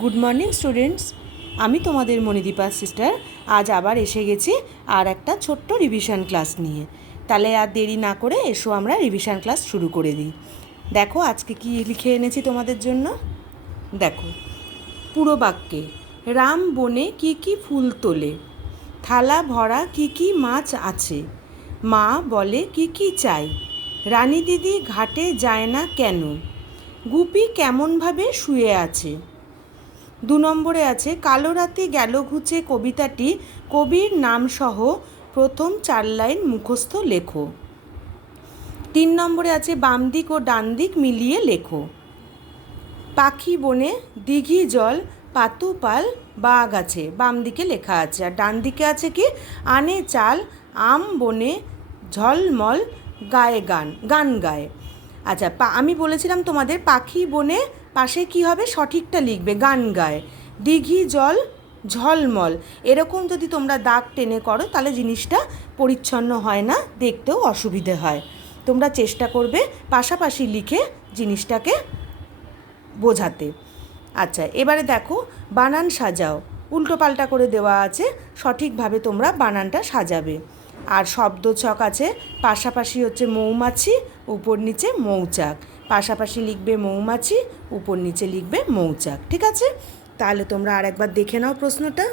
Good morning students, আমি তোমাদের Manidipa sister আজ আবার এসে গেছি আর একটা ছোট্ট রিভিশন ক্লাস নিয়ে। তাহলে আর দেরি না করে এসো আমরা রিভিশন ক্লাস শুরু করে দিই। দেখো আজকে কি লিখে এনেছি তোমাদের জন্য। দেখো, পুরো বাক্যে রাম বনে কি কি ফুল তোলে, থালা ভরা কি কি মাছ আছে, মা বলে কি কি চাই, রানী দিদি ঘাটে যায় না কেন, গুপি কেমনভাবে শুয়ে আছে। 2 নম্বরে আছে কালো রাতে গেল ঘুচে কবিতাটি কবির নামসহ প্রথম 4 লাইন মুখস্থ লেখো। 3 নম্বরে আছে বাম দিক ও ডান দিক মিলিয়ে লেখো। পাখি বনে দিঘি জল পাতু পাল বাঘ আছে, বাম দিকে লেখা আছে। আর ডান দিকে আছে কি আনে চাল আম বনে ঝলমল গায়ে গান গান গায়। আচ্ছা, আমি বলেছিলাম তোমাদের পাখি বনে পাশে কি হবে, সঠিকটা লিখবে গান গায়। দিঘি জল ঝলমল, এরকম যদি তোমরা দাগ টেনে করো তাহলে জিনিসটা পরিচ্ছন্ন হয় না, দেখতেও অসুবিধে হয়। তোমরা চেষ্টা করবে পাশাপাশি লিখে জিনিসটাকে বোঝাতে। আচ্ছা, এবারে দেখো বানান সাজাও, উল্টো পাল্টা করে দেওয়া আছে, সঠিকভাবে তোমরা বানানটা সাজাবে। আর শব্দ ছক আছে, পাশাপাশি হচ্ছে মৌমাছি, উপর নিচে মৌচাক, পাশাপাশি লিখবে মৌমাছি, উপর নিচে লিখবে মৌচাক। ঠিক আছে, তাহলে তোমরা আর একবার দেখে নাও প্রশ্নটা।